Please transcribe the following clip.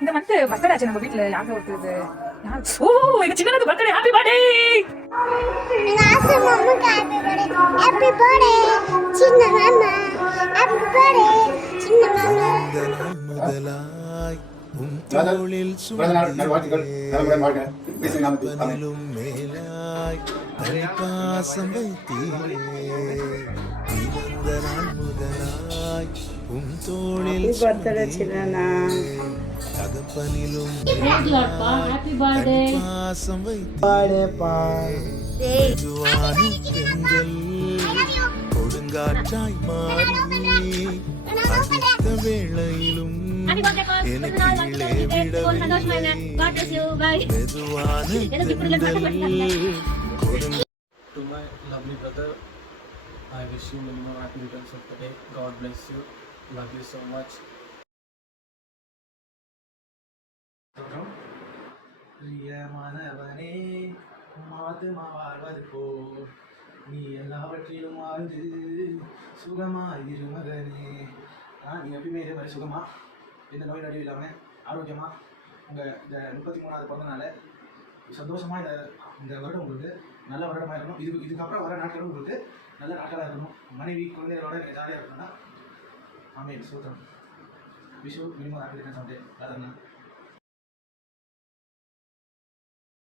இந்த month birthday ஆச்சு நம்ம வீட்ல யாருக்கு ஒருத்தது ஓ எங்க சின்னது பர்த்டே ஹாப்பி பர்த்டே எங்க ஆசை மாமாக்கு ஹாப்பி பர்த்டே சின்ன மாமா ஹாப்பி பர்த்டே சின்ன மாமா முதலாய் உன் தோளில் சுமந்திலும் மேலாய் தன் பாசம் வைத்தீரே பிறந்த நாள் முதலாய் உன் தோளில் தகப்பனிலும் பாசம் வைத்தீரேவான பெண்கள் கொடுங்காற்றாய் மாறி அடித்த வேளையிலும் எனக்கு கீழே விடவில்லை மெதுவான பெண்கள் To my lovely brother, I wish you many more happy returns of the day. God bless you. Love you so much. பிரியமானவனே மாதுமா வாழ்வது போல் நீ எல்லாவற்றிலும் வாழ்ந்து சுகமாயிரு மகனே. நீங்கள் எப்பயுமே இதே மாதிரி சுகமாக எந்த நோய் நொடியும் இல்லாமல் ஆரோக்கியமாக உங்கள் இந்த 33வது பிறந்த நாள் சந்தோஷமாக இந்த வருடம் உங்களுக்கு நல்ல வருடமாக இருக்கணும். இதுக்கப்புறம் வர நாட்களும் உங்களுக்கு நல்ல நாட்களாக இருக்கணும். மனைவி குழந்தைகளோட நீங்கள் ஜாலியாக இருக்கணும்னா ஆமேன் சூத்திரம் wish you minimum happy returns of day.